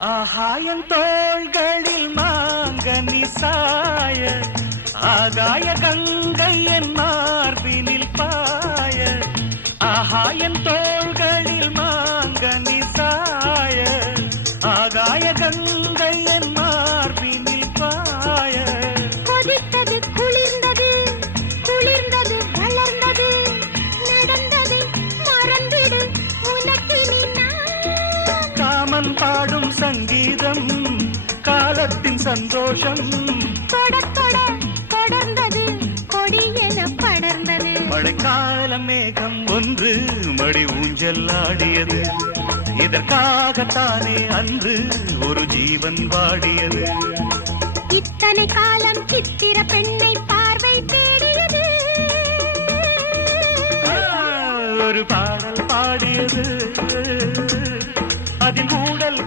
ஆகாயம் தோள்களில் மாங்கனி சாய ஆகாய கங்கை என் மார்பினில் பாய ஆகாயம் தோள்களில் மாங்கனி சாய ஆகாய கங்கை என் மார்பினில் பாய கொதித்தது குளிர்ந்தது குளிர்ந்தது வளர்ந்தது நடந்தது மறந்திடு உனக்கு காமன் பாடும் சங்கீதம் காலத்தின் சந்தோஷம் தொட தொட தொடர்ந்தது கொடியென படர்ந்தது மழைக்கால மேகம் ஒன்று மடி ஊஞ்சல் ஆடியது இதற்காகத்தானே அன்று ஒரு ஜீவன் வாடியது இத்தனை காலம் சித்திர பெண்ணை பார்வை தேடியது ஒரு பாடல் பாடியது அதில் ஊடல்